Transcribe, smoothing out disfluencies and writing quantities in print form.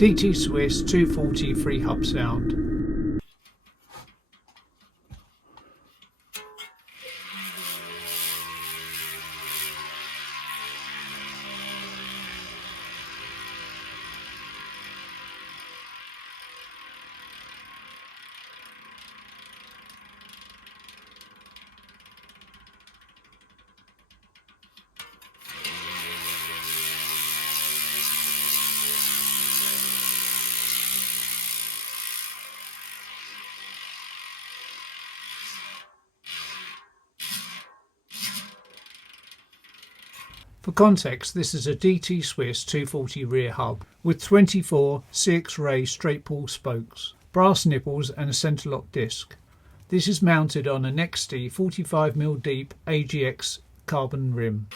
DT Swiss 240 Freehub sound. For context, this is a DT Swiss 240 rear hub with 24 CX-Ray straight pull spokes, brass nipples and a centre lock disc. This is mounted on a Nextie 45mm deep AGX carbon rim.